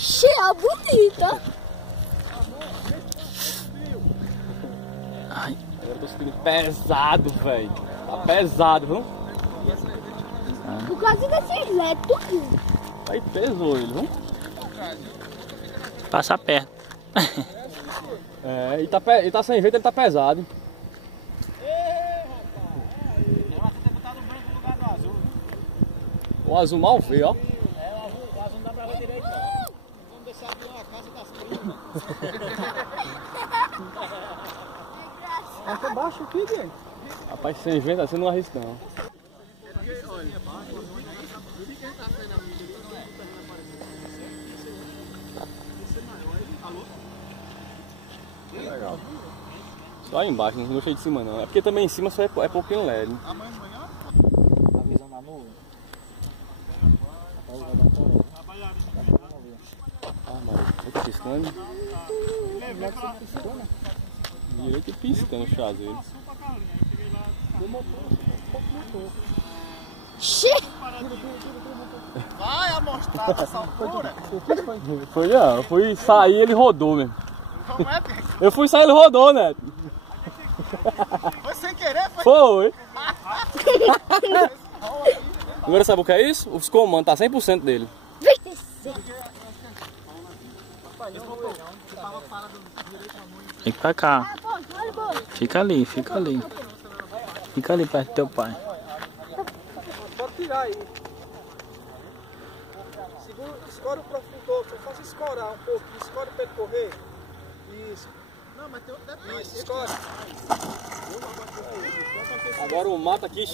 Cheia bonita. Ai, agora eu tô sentindo pesado, velho. Tá pesado, viu? Por causa desse elétrico. Aí pesou ele, viu? Passa perto. É, ele tá sem jeito, ele tá pesado. O azul mal vê, ó. O azul não dá pra ver direito, não. Vamos deixar aqui uma casa das crinas. Essa baixa aqui, gente. Rapaz, sem vento assim não arrisca não. Legal. Só aí embaixo, não gostei de cima não. É porque também em cima só é pouquinho LED. Amanhã de manhã? A visão da nuvem. Ah, mano, eu tô piscando. Direito piscando o chazeiro. Vai amostrar essa altura. Foi não, eu fui sair ele rodou mesmo. Como é, Pedro? Eu fui sair ele rodou, né? Foi sem querer, foi? Foi. Agora sabe o que é isso? Os comandos, tá 100% dele. Vem pra cá. Fica ali, fica ali. Fica ali perto do teu pai. Pode tirar aí. Segura, escora o profundor, só faça escorar um pouquinho, escora para ele correr. Isso. Não, mas tem outro detalhe. Isso, escora. Agora o mato aqui